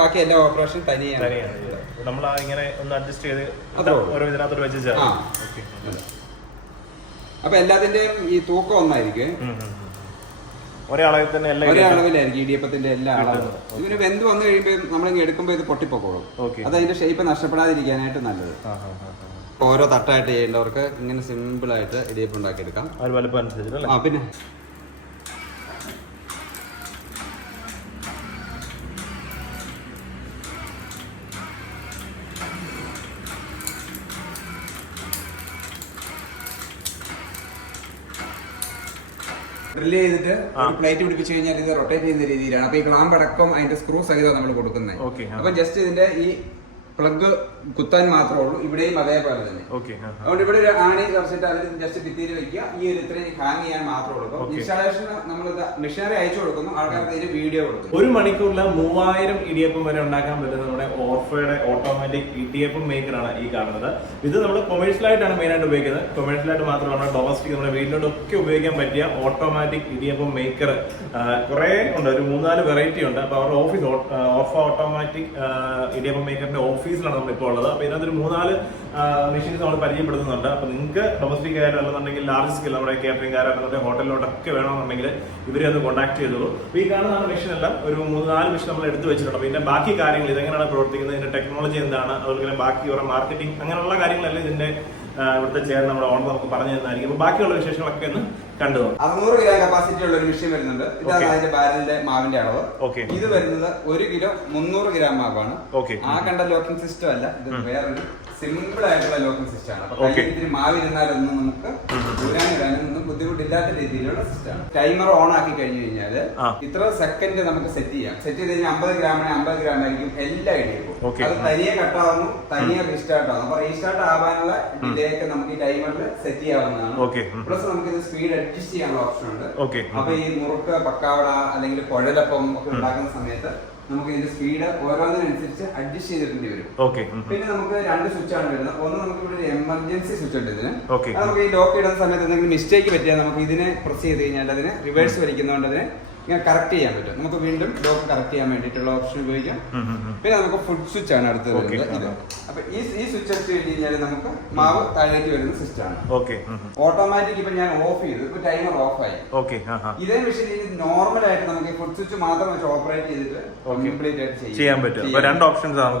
ബാക്കി എല്ലാ ഓപ്പറേഷൻ തനിയാണ്. നമ്മൾ ഇങ്ങനെ ഒന്ന് അഡ്ജസ്റ്റ് ചെയ്ത് ഓരോ ഇതിനകത്തോട്ട് വെച്ച്. അപ്പൊ എല്ലാത്തിന്റെയും ഈ തൂക്കം ഒന്നായിരിക്കും. ഒരേ അളവിൽ തന്നെ എല്ലാ ഒരേ അളവിലായിരിക്കും ഇടിയപ്പത്തിന്റെ എല്ലാ അളവും. ഇതിന് വെന്ത് വന്നു കഴിയുമ്പോൾ നമ്മളിങ്ങനെ എടുക്കുമ്പോൾ ഇത് പൊട്ടിപ്പോക്കോളും. ഓക്കേ. അത് അതിന്റെ ഷേപ്പ് നഷ്ടപ്പെടാതിരിക്കാനായിട്ട് നല്ലത്. ഓരോ തട്ടായിട്ട് ചെയ്യേണ്ടവർക്ക് ഇങ്ങനെ സിമ്പിൾ ആയിട്ട് ഇടിയപ്പം ഉണ്ടാക്കിയെടുക്കാം. ആ പിന്നെ ഡ്രില്ല് ചെയ്തിട്ട് ഒരു പ്ലേറ്റ് പിടിപ്പിച്ചു കഴിഞ്ഞാൽ ഇത് റൊട്ടേറ്റ് ചെയ്യുന്ന രീതിയിലാണ്. അപ്പൊ ഈ ക്ലാമ്പ് അടക്കം അതിന്റെ സ്ക്രൂ സഹിതം നമ്മൾ കൊടുക്കുന്നത്. അപ്പൊ ജസ്റ്റ് ഇതിന്റെ ഈ പ്ലഗ് കുത്താൻ മാത്രമേ ഉള്ളൂ. ഇവിടെയും അതേപോലെ തന്നെ. ഓക്കെ അതുകൊണ്ട് ഇവിടെ ഒരു ആണി കുറച്ചിട്ട് അവർ ജസ്റ്റ് ഭിത്തിയിൽ വെക്കുക. ഈ ഒരു ഇത്രയും ഹാങ് ചെയ്യാൻ മാത്രമേ ഉള്ളൂ. ഇൻസ്റ്റാളേഷൻ നമ്മൾ മെഷീനറി അയച്ചു കൊടുക്കുന്നു. ആൾക്കാർക്ക് ഇതിന് വീഡിയോ കൊടുക്കും ഒരു മണിക്കൂറിൽ മൂവായിരം ഇടിയപ്പം വരെ ഉണ്ടാക്കാൻ പറ്റുന്ന നമ്മുടെ ഓർഫയുടെ ഓട്ടോമാറ്റിക് ഇടിയപ്പം മേക്കറാണ് ഈ കാണുന്നത്. ഇത് നമ്മൾ കൊമേഴ്ഷ്യൽ ആയിട്ടാണ് മെയിൻ ആയിട്ട് ഉപയോഗിക്കുന്നത്. കൊമേഴ്ഷ്യൽ ആയിട്ട് മാത്രമാണ് ഡൊമസ്റ്റിക് നമ്മുടെ വീട്ടിലോട്ടൊക്കെ ഉപയോഗിക്കാൻ പറ്റിയ ഓട്ടോമാറ്റിക് ഇടിയപ്പം മേക്കർ കുറെ ഉണ്ട്. ഒരു മൂന്നാൽ വെറൈറ്റി ഉണ്ട്. അപ്പൊ അവരുടെ ഓഫീസ് ഓർഫ ഓട്ടോമാറ്റിക് ഇടിയപ്പം മേക്കറിന്റെ ഓഫീസിലാണ് നമ്മൾ അപ്പൊ ഇതിനകത്ത് ഒരു മൂന്നാൽ മെഷീൻസ് നമ്മൾ പരിചയപ്പെടുത്തുന്നുണ്ട്. അപ്പൊ നിങ്ങൾക്ക് ഡൊമസ്റ്റിക് ആയാലും അല്ലെന്നുണ്ടെങ്കിൽ ലാർജ് സ്കെയിൽ നമ്മുടെ കേറ്ററിംഗ് കാരല്ലെന്നുണ്ടെങ്കിൽ ഹോട്ടലിലോട്ടൊക്കെ വേണമെന്നുണ്ടെങ്കിൽ ഇവരെ ഒന്ന് കോൺടാക്ട് ചെയ്തോളൂ. അപ്പൊ ഈ കാണുന്ന മെഷീൻ എല്ലാം ഒരു മൂന്ന് നാല് മെഷീൻ നമ്മൾ എടുത്തു വെച്ചിട്ടുണ്ട്. ഇതിന്റെ ബാക്കി കാര്യങ്ങൾ ഇതെങ്ങനെയാണ് പ്രവർത്തിക്കുന്നത്? ഇതിന്റെ ടെക്നോളജി എന്താണ്? അതുപോലെ തന്നെ ബാക്കി ഇവരുടെ മാർക്കറ്റിംഗ് അങ്ങനെയുള്ള കാര്യങ്ങളല്ലേ ഇതിന്റെ ഇവിടുത്തെ ചേർ നമ്മുടെ ഓണർ നമുക്ക് പറഞ്ഞു തന്നായിരിക്കും. അപ്പൊ ബാക്കിയുള്ള വിശേഷങ്ങളൊക്കെ ഒന്ന് കണ്ടു അറുന്നൂറ് കിലോ കപ്പാസിറ്റി ഉള്ള ഒരു മെഷീൻ വരുന്നുണ്ട്. ഇതാണ്. അതിന്റെ ബാരലിന്റെ മാവിന്റെ അളവ്. ഓക്കെ ഇത് വരുന്നത് ഒരു കിലോ മുന്നൂറ് ഗ്രാം മാവാണ്. ഓക്കെ ആ കണ്ട ലോക്കിംഗ് സിസ്റ്റം അല്ല ഇത് വേറൊരു സിമ്പിൾ ആയിട്ടുള്ള ലോക്കിംഗ് സിസ്റ്റം ആണ് അപ്പൊ ഇതിന് കയ്യിൽ ഇത്തിരി മാവ് ഇരുന്നാലൊന്നും നമുക്ക് ഇടാനും ഒന്നും ബുദ്ധിമുട്ടില്ലാത്ത രീതിയിലുള്ള സിസ്റ്റമാണ്. ടൈമർ ഓൺ ആക്കി കഴിഞ്ഞു കഴിഞ്ഞാൽ. ഇത്ര സെക്കൻഡ് നമുക്ക് സെറ്റ് ചെയ്യാം. സെറ്റ് ചെയ്ത് കഴിഞ്ഞാൽ അമ്പത് ഗ്രാമിന് അമ്പത് ഗ്രാം ആയിരിക്കും എല്ലാം ഇടിയും. അത് തനിയെ കട്ടാവുന്നു തനിയെ റീസ്റ്റാർട്ട് ആവുന്നു. അപ്പൊ റീസ്റ്റാർട്ട് ആവാനുള്ള ഡിലേ ഒക്കെ നമുക്ക് ഈ ടൈമറിൽ സെറ്റ് ചെയ്യാവുന്നതാണ്. പ്ലസ് നമുക്ക് ഇത് സ്പീഡ് അഡ്ജസ്റ്റ് ചെയ്യാനുള്ള ഓപ്ഷൻ ഉണ്ട്. അപ്പൊ ഈ മുറുക്ക് പക്കാവട അല്ലെങ്കിൽ കുഴലപ്പം ഒക്കെ ഉണ്ടാക്കുന്ന സമയത്ത് നമുക്ക് ഇതിന്റെ സ്പീഡ് ഓരോന്നിനനുസരിച്ച് അഡ്ജസ്റ്റ് ചെയ്തിട്ടുണ്ട് വരും. ഓക്കെ പിന്നെ നമുക്ക് രണ്ട് സ്വിച്ച് ആണ് വരുന്നത്. ഒന്ന് നമുക്ക് ഇവിടെ ഒരു എമർജൻസി സ്വിച്ച് ഉണ്ട് ഇതിന്. നമുക്ക് ഈ ലോക്ക് ഇടുന്ന സമയത്ത് എന്തെങ്കിലും മിസ്റ്റേക്ക് പറ്റിയാൽ നമുക്ക് ഇതിനെ പ്രസ് ചെയ്ത് കഴിഞ്ഞാൽ അതിന് റിവേഴ്സ് വലിക്കുന്നതുകൊണ്ട് അതിനെ ഇങ്ങനെ കറക്റ്റ് ചെയ്യാൻ പറ്റും. നമുക്ക് വീണ്ടും ലോക്ക് കറക്റ്റ് ചെയ്യാൻ വേണ്ടിയിട്ടുള്ള ഓപ്ഷൻ ഉപയോഗിക്കാം. പിന്നെ നമുക്ക് ഫുഡ് സ്വിച്ച് ആണ് അടുത്ത് Okay. വരുന്നത്. ഇത്. അപ്പൊ ഈ ഈ സ്വിച്ച് അടിച്ച് കഴിഞ്ഞ് കഴിഞ്ഞാൽ നമുക്ക് മാവ് താഴേക്ക് വരുന്ന സിസ്റ്റം ആണ്. ഓട്ടോമാറ്റിക് ഇപ്പൊ ഞാൻ ഓഫ് ചെയ്തു. ഇപ്പൊ ടൈമർ ഓഫ് ആയി. ഓക്കെ ഇതേ മെഷീനിൽ നോർമൽ ആയിട്ട് നമുക്ക് ഫുഡ് സ്വിച്ച് മാത്രം വെച്ച് ഓപ്പറേറ്റ് ചെയ്തിട്ട് കംപ്ലീറ്റ് ആയിട്ട് ചെയ്യാൻ പറ്റും. രണ്ട് ഓപ്ഷൻസ് ആണ്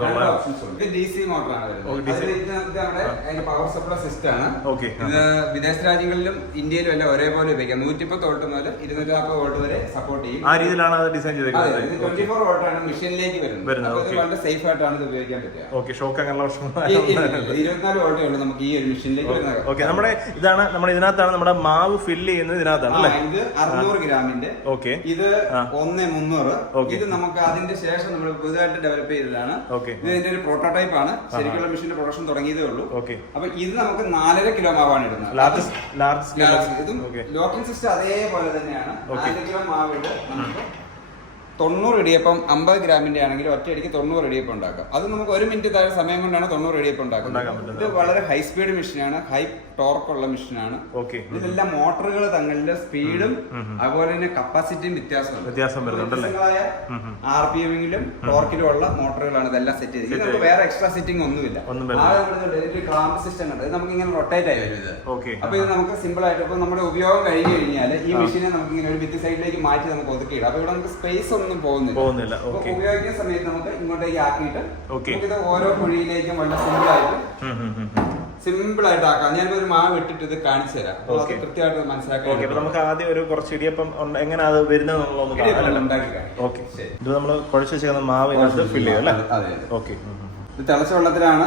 ഇത് ഡി സി മോട്ടറാണ് വരുന്നത്. പവർ സപ്ലൈ സിസ്റ്റം ആണ്. ഇത് വിദേശ രാജ്യങ്ങളിലും ഇന്ത്യയിലും എല്ലാം ഒരേപോലെ ഉപയോഗിക്കാം. നൂറ്റിപ്പത്ത് വോൾട്ട് മുതൽ ഇരുന്നൂറ്റി നാൽപ്പത് വോൾട്ട് വരെ സപ്പോർട്ട് ചെയ്യും. ആ രീതിയിലാണ് അത് ഡിസൈൻ ചെയ്തേക്കുന്നത്. ട്വന്റി ഫോർ വോൾട്ട് ആണ് മെഷീനിലേക്ക് വരുന്നത്. വളരെ സേഫ് ആയിട്ടാണ് ഇത് ഉപയോഗിക്കാൻ പറ്റുക. ഓക്കെ ഷോക്ക് അങ്ങനെയുള്ള ഇരുപത്തിനാല് വോൾട്ടേ ഉള്ളൂ നമുക്ക് ഈ ഒരു മെഷീനിലേക്ക് വരുന്നത്. ഓക്കെ നമ്മുടെ ഇതാണ് നമ്മുടെ ഇതിനകത്താണ് നമ്മുടെ മാവ് ഫില്ല് ചെയ്യുന്നത് ഇതിനകത്താണ് അല്ലേ? ഇത് അറുന്നൂറ് ഗ്രാമിന്റെ. ഓക്കെ ഇത്. ഒന്ന് മുന്നൂറ്. ഇത് നമുക്ക് അതിന്റെ ശേഷം നമ്മൾ പുതുതായിട്ട് ഡെവലപ്പ് ചെയ്തതാണ്. ഇത് ഇതിന്റെ ഒരു പ്രോട്ടോടൈപ്പ് ആണ്. ശരിക്കുള്ള മെഷീന്റെ പ്രൊഡക്ഷൻ തുടങ്ങിയതേ ഉള്ളൂ. ഓക്കെ അപ്പൊ ഇത് നമുക്ക് നാലര കിലോ മാവാണ് ഇടുന്നത്. ലോക്കിംഗ് സിസ്റ്റം അതേപോലെ തന്നെയാണ്. നാലര നാല് കിലോ മാവിട്ട് നമുക്ക് തൊണ്ണൂറ് ഇടിയപ്പം അമ്പത് ഗ്രാമിന്റെ ആണെങ്കിൽ ഒറ്റയടിക്ക് തൊണ്ണൂറ് ഇടിയപ്പം ഉണ്ടാക്കാം. അത് നമുക്ക് ഒരു മിനിറ്റ് താഴെ സമയം കൊണ്ടാണ് തൊണ്ണൂറ് ഇടിയപ്പം ഉണ്ടാക്കുന്നത്. ഇത് വളരെ ഹൈ സ്പീഡ് മെഷീനാണ് ഹൈ ടോർക്ക് ഉള്ള മെഷീനാണ് ഓക്കെ ഇതിലെല്ലാം മോട്ടറുകൾ തങ്ങളുടെ സ്പീഡും അതുപോലെ തന്നെ കപ്പാസിറ്റിയും വ്യത്യാസമുണ്ട് വ്യത്യാസം വരുന്നുണ്ടല്ലേ? ആർ പി എമ്മിലും ടോർക്കിലും ഉള്ള മോട്ടറുകളാണ് ഇതെല്ലാം സെറ്റ് ചെയ്തത്. ഇത് നമുക്ക് വേറെ എക്സ്ട്രാ സെറ്റിംഗ് ഒന്നുമില്ല. ക്ലാമ്പ് സിസ്റ്റം ഉണ്ട് ഇത് നമുക്ക് ഇങ്ങനെ റൊട്ടേറ്റ് ആയി വരും ഇത്. അപ്പൊ ഇത് നമുക്ക് സിമ്പിൾ ആയിട്ട് ഇപ്പൊ നമ്മുടെ ഉപയോഗം കഴിഞ്ഞു കഴിഞ്ഞാൽ ഈ മെഷീനെ നമുക്ക് ഇങ്ങനെ ഒരു ഭിത്തി സൈഡിലേക്ക് മാറ്റി നമുക്ക് ഒതുക്കിയിടാം. അപ്പൊ ഇവിടെ നമുക്ക് സ്പേസ് ഒന്നും പോകുന്നില്ല. പോകുന്നില്ല. ഓക്കെ ഉപയോഗിക്കുന്ന സമയത്ത് നമുക്ക് ഇങ്ങോട്ടേക്ക് ആക്കിയിട്ട് ഇത് നമുക്കിത് ഓരോ കുഴിയിലേക്കും വളരെ സിമ്പിൾ ആയിട്ട് സിമ്പിൾ ആയിട്ട് ആക്കാം. ഞാൻ ഒരു മാവ് ഇട്ടിട്ട് ഇത് കാണിച്ചു തരാം. കൃത്യമായിട്ട് മനസ്സിലാക്കാം നമുക്ക് ആദ്യം ഒരു കുറച്ച് ഇടിയപ്പം എങ്ങനെ അത് വരുന്നത് ഒന്ന്. ഓക്കെ ഇത് നമ്മൾ കുഴച്ച് വെച്ചിരിക്കുന്ന മാവ് ഫില്ല് ചെയ്യും അല്ലേ. ഓക്കെ ഇത് തിളച്ച വെള്ളത്തിലാണ്.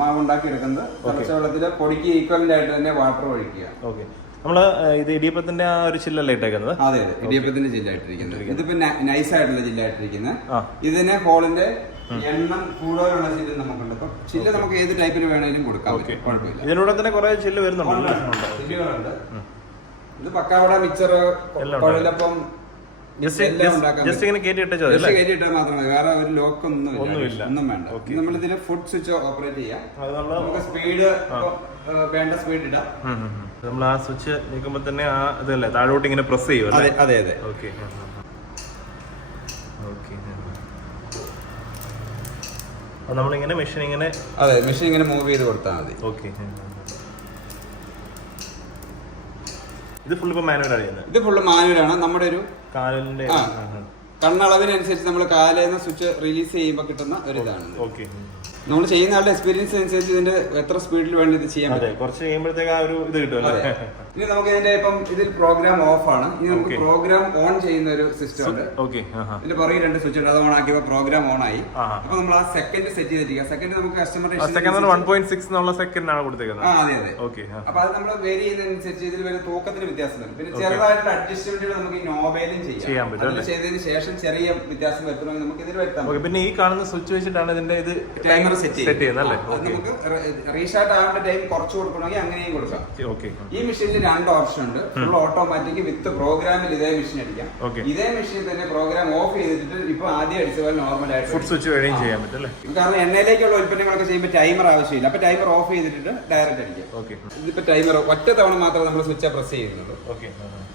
മാവ് ഉണ്ടാക്കി എടുക്കുന്നത് തിളച്ച വെള്ളത്തിൽ പൊടിക്ക് ഈക്വലന്റ് ആയിട്ട് തന്നെ വാട്ടർ ഒഴിക്കുക. ഓക്കെ നമ്മൾ ഏഹ്, ഇത് ഇടിയപ്പത്തിന്റെ ആ ഒരു ചില്ലല്ലേ ഇട്ടേക്കുന്നത്? അതെ അതെ. ഇടിയപ്പത്തിന്റെ ജില്ലായിട്ടിരിക്കുന്നത് ഇതിപ്പോ നൈസ് ആയിട്ടുള്ള ജില്ലായിട്ടിരിക്കുന്നത് ഇട്ടിരിക്കുന്നത് ഇതിന് ഹോളിന്റെ എണ്ണം കൂടുതലുള്ള ചില്ല നമുക്കുണ്ട്. അപ്പൊ ചില്ല നമുക്ക് ഏത് ടൈപ്പിന് വേണമെങ്കിലും കൊടുക്കാം കുഴപ്പമില്ല. ഇതിലൂടെ തന്നെ കുറെ ചില്ല് വരുന്നുണ്ട് ചില്ലുകളുണ്ട്. ഇത് പക്കാവട മിക്സർ കുഴലപ്പം ജസ്റ്റ് ഇങ്ങനെ കയറ്റിയിട്ടാൽ വേറെ ഒരു ലോക്ക് ഒന്നും ഒന്നുമില്ല. ഒന്നും വേണ്ട. നമ്മളിതിന് നമ്മൾ ഫുഡ് സ്വിച്ച് ഓപ്പറേറ്റ് ചെയ്യാം. നമുക്ക് സ്പീഡ് വേണ്ട സ്പീഡ് ഇടാം. നമ്മൾ ആ സ്വിച്ച് നീക്കുമ്പോ തന്നെ ആ ഇതല്ലേ താഴോട്ട് ഇങ്ങനെ പ്രസ് ചെയ്യും അതെ അതെ അതെ. ഓക്കെ ഓക്കെ നമ്മളിങ്ങനെ മെഷീൻ ഇങ്ങനെ അതെ മെഷീൻ ഇങ്ങനെ മൂവ് ചെയ്ത് കൊടുത്താൽ മതി. ഓക്കെ ഇത് ഫുൾ മാനുവലാണ് ഇത് ഫുള്ള് മാനുവലാണ് നമ്മുടെ ഒരു കാലിന്റെ. കണ്ണളവിനനുസരിച്ച് നമ്മൾ കാലേന്ന് സ്വിച്ച് റിലീസ് ചെയ്യുമ്പോൾ കിട്ടുന്ന ഒരു ഇതാണ് ഓക്കെ. നമ്മൾ ചെയ്യുന്ന ആളുടെ എക്സ്പീരിയൻസ് അനുസരിച്ച് ഇതിന്റെ എത്ര സ്പീഡിൽ വേണ്ടി ഇത് ചെയ്യാൻ അതെ പറ്റും. കുറച്ച് കഴിയുമ്പോഴത്തേക്ക് ആ ഒരു ഇത് കിട്ടും അല്ലേ ഇനി നമുക്ക് ഇതിന്റെ ഇപ്പം ഇതിൽ പ്രോഗ്രാം ഓഫ് ആണ്. ഇനി നമുക്ക് Okay. പ്രോഗ്രാം ഓൺ ചെയ്യുന്ന ഒരു സിസ്റ്റം ഉണ്ട്. ഓക്കെ ഇതിന്റെ പുറകെ രണ്ട് സ്വിച്ച് ഉണ്ട്. അത് ഓൺ ആക്കിയപ്പോൾ പ്രോഗ്രാം ഓൺ ആയി. ആ. അപ്പൊ നമ്മൾ ആ സെക്കൻഡ് സെറ്റ് ചെയ്തിരിക്കുക. സെക്കൻഡ് നമുക്ക് customer second one point six എന്നുള്ള സെക്കൻഡ് ആണ് ആ കൊടുത്തേക്കുന്നത് അതെ അതെ. ഓക്കെ അപ്പൊ അത് നമ്മൾ വേരി ചെയ്യുന്നതനുസരിച്ച് ഇതിൽ വരെ തൂക്കത്തിന് വ്യത്യാസം വരും പിന്നെ ചെറുതായിട്ടുള്ള അഡ്ജസ്റ്റ്മെന്റുകൾ നമുക്ക് ഈ ചെയ്യാം ചെയ്യാൻ പറ്റും, അതിൽ അല്ലേ? ചെയ്തതിന് ശേഷം ചെറിയ വ്യത്യാസം വരുത്തണമെങ്കിൽ നമുക്ക് ഇതിൽ വരുത്താം ഓക്കെ പിന്നെ ഈ കാണുന്ന സ്വിച്ച് വെച്ചിട്ടാണ് ഇതിന്റെ ഇത് ടൈമർ സെറ്റ് സെറ്റ് ചെയ്യുന്നത്. അല്ലേ? നമുക്ക് റീസ്റ്റാർട്ട് ആവേണ്ട ടൈം കുറച്ച് കൊടുക്കണമെങ്കിൽ അങ്ങനെയും കൊടുക്കാം. ഓക്കെ ഈ മെഷീനിൽ രണ്ട് ഓപ്ഷൻ ഉണ്ട്. ഫുൾ ഓട്ടോമാറ്റിക് വിത്ത് പ്രോഗ്രാമിൽ ഇതേ മെഷീൻ അടിക്കാം. ഇതേ മെഷീൻ തന്നെ പ്രോഗ്രാം ഓഫ് ചെയ്തിട്ട് ഇപ്പൊ ആദ്യം അടിച്ച പോലെ നോർമൽ ആയിട്ട് ഫുഡ് സ്വിച്ച് വഴിയും ചെയ്യാൻ പറ്റും അല്ലേ? കാരണം എണ്ണയിലേക്കുള്ള ഉൽപ്പന്നങ്ങളൊക്കെ ചെയ്യുമ്പോൾ ടൈമർ ആവശ്യമില്ല. അപ്പൊ ടൈമർ ഓഫ് ചെയ്തിട്ട് ഡയറക്റ്റ് അടിക്കാം. ഓക്കെ ഇതിപ്പോ ടൈമർ ഒറ്റ തവണ മാത്രമേ നമ്മൾ സ്വിച്ച് പ്രസ് ചെയ്യുന്നുള്ളൂ ഓക്കെ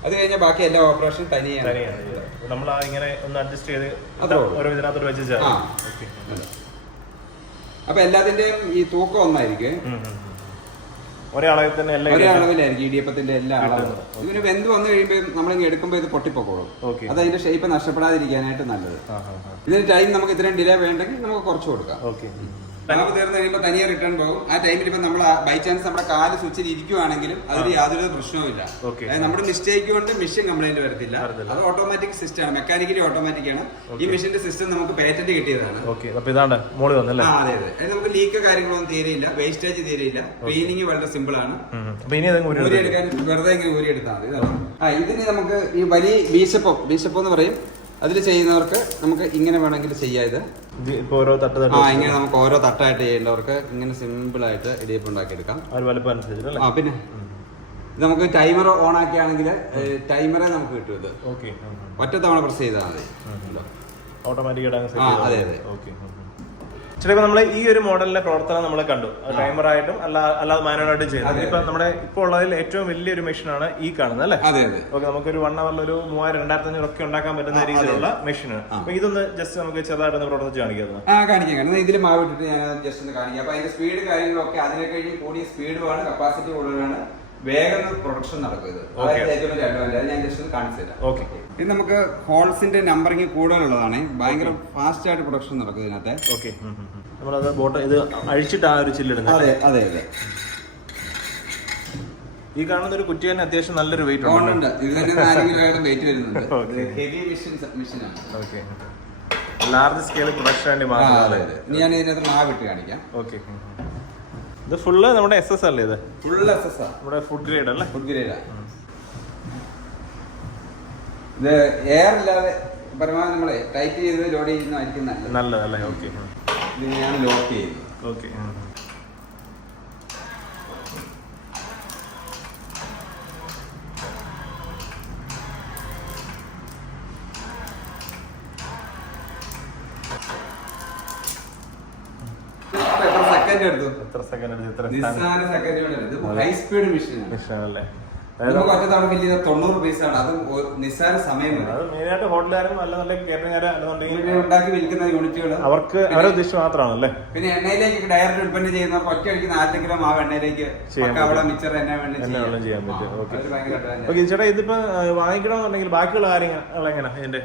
അത് കഴിഞ്ഞാൽ ബാക്കി എല്ലാ ഓപ്പറേഷൻ തനിയാണ്. നമ്മൾ ഇങ്ങനെ ഒന്ന് അഡ്ജസ്റ്റ് ചെയ്ത് ഓരോ ഇതിനകത്തോട് വെച്ച്. അപ്പൊ എല്ലാത്തിന്റെയും ഈ തൂക്കം ഒന്നായിരിക്കും. ഒരേ അളവിൽ തന്നെ എല്ലാം ഒരേ അളവിലായിരിക്കും ഇടിയപ്പത്തിന്റെ എല്ലാ അളവും. ഇതിന് വെന്ത് വന്നു കഴിയുമ്പോൾ നമ്മളിങ്ങനെ എടുക്കുമ്പോൾ ഇത് പൊട്ടിപ്പോക്കോളും. അത് അതിന്റെ ഷേപ്പ് നഷ്ടപ്പെടാതിരിക്കാനായിട്ട് നല്ലത്. ഇതിന് ടൈം നമുക്ക് ഇത്രയും ഡിലേ വേണ്ടെങ്കിൽ നമുക്ക് കുറച്ച് കൊടുക്കാം. നമുക്ക് തീർന്നു കഴിയുമ്പോൾ തനിയെ റിട്ടേൺ പോകും. ആ ടൈമിൽ ഇപ്പൊ നമ്മൾ ബൈ ചാൻസ് നമ്മുടെ കാൽ സ്വിച്ചിൽ ഇരിക്കുവാണെങ്കിലും അതിന് യാതൊരു പ്രശ്നവുമില്ല. നമ്മുടെ മിസ്റ്റേക്ക് കൊണ്ട് മെഷീൻ കംപ്ലൈന്റ് വരത്തില്ല. അത് ഓട്ടോമാറ്റിക് സിസ്റ്റം ആണ്. മെക്കാനിക്കലി ഓട്ടോമാറ്റിക് ആണ്. ഈ മെഷീന്റെ സിസ്റ്റം നമുക്ക് പേറ്റന്റ് കിട്ടിയതാണ്. ഇതാണ് മോൾ വന്നല്ലേ? അതെ അതെ. നമുക്ക് ലീക്ക് കാര്യങ്ങളൊന്നും തീരെയില്ല. വേസ്റ്റേജ് തീരെയില്ല. ക്ലീനിങ് വളരെ സിമ്പിൾ ആണ്. ഉം, ഉം. ഇനി അതങ്ങ് ഊരി ഊരി എടുക്കാൻ വെറുതെ ഊരിയെടുത്താൽ ഊരി എടുത്താൽ മതി. ആ ഇതിന് നമുക്ക് ഈ വലിയ ബീശപ്പം ബീശപ്പം എന്ന് പറയും. അതിൽ ചെയ്യുന്നവർക്ക് നമുക്ക് ഇങ്ങനെ വേണമെങ്കിൽ ചെയ്യാം ഇത് ഓരോ തട്ട് ആ ഇങ്ങനെ നമുക്ക് ഓരോ തട്ടായിട്ട് ചെയ്യേണ്ടവർക്ക് ഇങ്ങനെ സിമ്പിൾ ആയിട്ട് ഇടിയപ്പം ഉണ്ടാക്കിയെടുക്കാം ആ പിന്നെ ഇത് നമുക്ക് ടൈമർ ഓൺ ആക്കിയാണെങ്കിൽ ടൈമറെ നമുക്ക് കിട്ടും ഇത് ഓക്കെ ഒറ്റ തവണ പ്രസ് ചെയ്താൽ മതി ഓട്ടോമാറ്റിക്കായിട്ട് അതെ, അതെ. ഓക്കെ ചിലപ്പോൾ നമ്മൾ ഈ ഒരു മോഡലിന്റെ പ്രവർത്തനം നമ്മൾ കണ്ടു. ടൈമർ ആയിട്ടും അല്ല അല്ലാതെ മാനുവലായിട്ടും ചെയ്തു. അതെ, ഇപ്പൊ നമ്മുടെ ഇപ്പോൾ ഉള്ളതിൽ ഏറ്റവും വലിയൊരു മെഷീനാണ് ഈ കാണുന്നത് അല്ലേ? ഓക്കെ നമുക്കൊരു വൺ അവറിൽ ഒരു മൂവായിരം രണ്ടായിരത്തി അഞ്ഞൂറ് ഒക്കെ ഉണ്ടാക്കാൻ പറ്റുന്ന രീതിയിലുള്ള മെഷീനാണ് അപ്പൊ ഇതൊന്ന് ജസ്റ്റ് നമുക്ക് ചെറുതായിട്ടൊന്ന് പ്രവർത്തിച്ച് കാണിക്കുന്നത് ആ കാണിക്കാം കാരണം ഇതിൽ മാവ് ഇട്ടിട്ട് ഞാൻ ജസ്റ്റ് ഒന്ന് കാണിക്കാം. അപ്പൊ അതിന്റെ സ്പീഡ് കാര്യങ്ങളൊക്കെ അതിനെ കഴിഞ്ഞ് കൂടിയ സ്പീഡ് വേണം കപ്പാസിറ്റി കൂടുതലാണ്. വേഗം പ്രൊഡക്ഷൻ നടക്കും ഇത്. അതായത് ഏറ്റവും വലിയ advantage. അത് ഞാൻ ജസ്റ്റ് ഒന്ന് കാണിച്ചു തരാം. ഓക്കെ ഇത് നമുക്ക് ഹോൾസിന്റെ നമ്പറിങ് കൂടുതലുള്ളതാണ്. ഭയങ്കര ഫാസ്റ്റ് ആയിട്ട് പ്രൊഡക്ഷൻ നടക്കും ഇതിനകത്ത്. ഓക്കെ നമ്മളത് ബോട്ട് ഇത് അഴിച്ചിട്ട് ആ ഒരു ചില്ലിടുന്നത് അതെ അതെ അതെ. ഈ കാണുന്ന ഒരു കുറ്റി തന്നെ അത്യാവശ്യം നല്ലൊരു വെയിറ്റ് ഉണ്ട് ഇത് തന്നെ നാല് വെയിറ്റ് വരുന്നുണ്ട്. ഹെവി മെഷീൻ മെഷീനാണ് ഓക്കെ ലാർജ് സ്കെയിൽ പ്രൊഡക്ഷൻ വേണ്ടി മാത്രം ഞാൻ ഇതിനകത്ത് മാവ് ഇട്ട് കാണിക്കാം. ഓക്കെ ഇത് ഫുള്ള് നമ്മുടെ എസ് എസ് അല്ലേ ഇത്? ഫുൾ എസ് എസ് നമ്മുടെ ഫുഡ് ഗ്രേഡ് അല്ലേ? ഫുഡ് ഗ്രേഡ് ഇത് എയർ ഇല്ലാതെ പരമാവധി നമ്മളെ ടൈറ്റ് ചെയ്ത് ലോഡ് ചെയ്യുന്നതായിരിക്കും നല്ലത്. നല്ലതല്ലേ? ഓക്കെ ഇത് ഞാൻ ലോക്ക് ചെയ്യുന്നു. ഓക്കെ ഇപ്പൊ എത്ര സെക്കൻഡ് എടുത്തു. എത്ര സെക്കൻഡ് എത്ര നിസ്സാര സെക്കൻഡ് ഇത് ഹൈ സ്പീഡ് മെഷീനാണ് അല്ലേ അതായത് നമുക്ക് ഒറ്റ തവണ ഫില്ല് ചെയ്ത തൊണ്ണൂറ് പൈസയാണ് അതും ഒരു നിസ്സാര സമയം മെയിനായിട്ട് ഹോട്ടലുകാരും നല്ല ഉണ്ടാക്കി വിൽക്കുന്ന യൂണിറ്റുകൾ അവർക്ക് അവരെ ഉദ്ദേശിച്ച് മാത്രമാണല്ലേ? പിന്നെ എണ്ണയിലേക്ക് ഡയറക്റ്റ് ഉൽപ്പന്നം ചെയ്യുന്ന ഒറ്റ നാല് കിലോ ആ എണ്ണയിലേക്ക് അവിടെ മിച്ചർ എണ്ണ വേണ്ടി ചെയ്യാൻ പറ്റും. ഓക്കേ. ചേട്ടാ ഇതിപ്പോ വാങ്ങിക്കണമെന്നുണ്ടെങ്കിൽ ബാക്കിയുള്ള കാര്യങ്ങൾ എങ്ങനെ ഇതിന്റെ?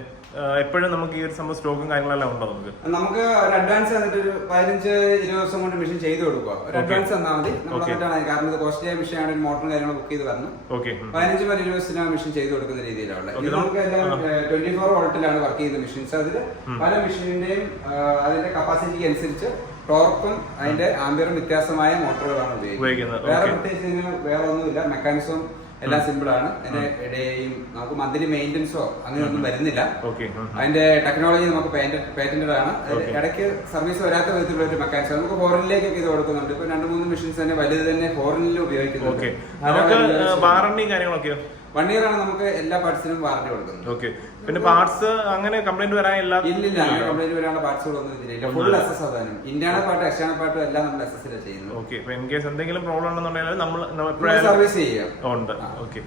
എപ്പോഴും നമുക്ക് ഈ ഒരു സംഭവം സ്റ്റോക്കും കാര്യങ്ങളെല്ലാം ഉണ്ടോ നമുക്ക്? നമുക്ക് ഒരു അഡ്വാൻസ് തന്നിട്ട് ഒരു പതിനഞ്ച് ഇരുപത് ദിവസം കൊണ്ട് മെഷീൻ ചെയ്ത് കൊടുക്കുക. ഒരു അഡ്വാൻസ് തന്നാൽ മതി. നമ്മൾ. കാരണം ഇത് കോസ്റ്റ്ലി മെഷീൻ ഒരു മോട്ടറും കാര്യങ്ങളും ബുക്ക് ചെയ്ത് ഓക്കെ പതിനഞ്ച് മുതൽ ഇരുപത് ദിവസത്തിനാണ് മെഷീൻ ചെയ്ത് കൊടുക്കുന്ന രീതിയിലാണ് ഇത് നമുക്ക് എല്ലാം ട്വന്റി ഫോർ വോൾട്ടിലാണ് വർക്ക് ചെയ്യുന്ന മെഷീൻസ് അതിൽ പല മെഷീനിന്റെയും അതിന്റെ കപ്പാസിറ്റിക്ക് അനുസരിച്ച് ടോർക്കും അതിന്റെ ആംബിയറും വ്യത്യാസമായ മോട്ടറുകളാണ് ഉപയോഗിക്കുന്നത്. വേറെ. പ്രത്യേകിച്ച് വേറെ ഒന്നുമില്ല. മെക്കാനിസം എല്ലാം സിമ്പിൾ ആണ്. അതിന്റെ ഇടയും നമുക്ക് മന്ത്ലി മെയിന്റെനൻസോ അങ്ങനെയൊന്നും വരുന്നില്ല. അതിന്റെ ടെക്നോളജി നമുക്ക് പേറ്റന്റഡ് ആണ്. ഇടയ്ക്ക് സർവീസ് വരാത്ത വിധത്തിലുള്ള ഒരു മെക്കാനിക്സ് നമുക്ക് ഫോറിനിലേക്കൊക്കെ ഇത് കൊടുക്കുന്നുണ്ട്. ഇപ്പൊ രണ്ട് മൂന്ന് മെഷീൻസ് തന്നെ വലുത് തന്നെ ഫോറിനിൽ ഉപയോഗിക്കുന്നുണ്ട്. വൺ ഇയർ ആണ് നമുക്ക് എല്ലാ പാർട്സിനും വാറണ്ടി കൊടുക്കുന്നത്. ഓക്കെ പിന്നെ പാർട്സ് അങ്ങനെ കംപ്ലൈന്റ് വരാൻ എല്ലാ ഇല്ലില്ല കംപ്ലൈന്റ് വരാനുള്ള പാർട്സുകളൊന്നും ഇതിലില്ല. ഫുൾ എസ് എസ് സാധനം. ഇന്റേണൽ പാർട്ട് എക്സ്റ്റേണൽ പാർട്ടും എല്ലാം നമ്മൾ എസ് എസിലാണ് ചെയ്യുന്നത്. ഓക്കെ ഇൻ കേസ് എന്തെങ്കിലും പ്രോബ്ലം ഉണ്ടെന്നുണ്ടെങ്കിൽ നമ്മൾ സർവീസ് ചെയ്യുക ഉണ്ട്. ഓക്കെ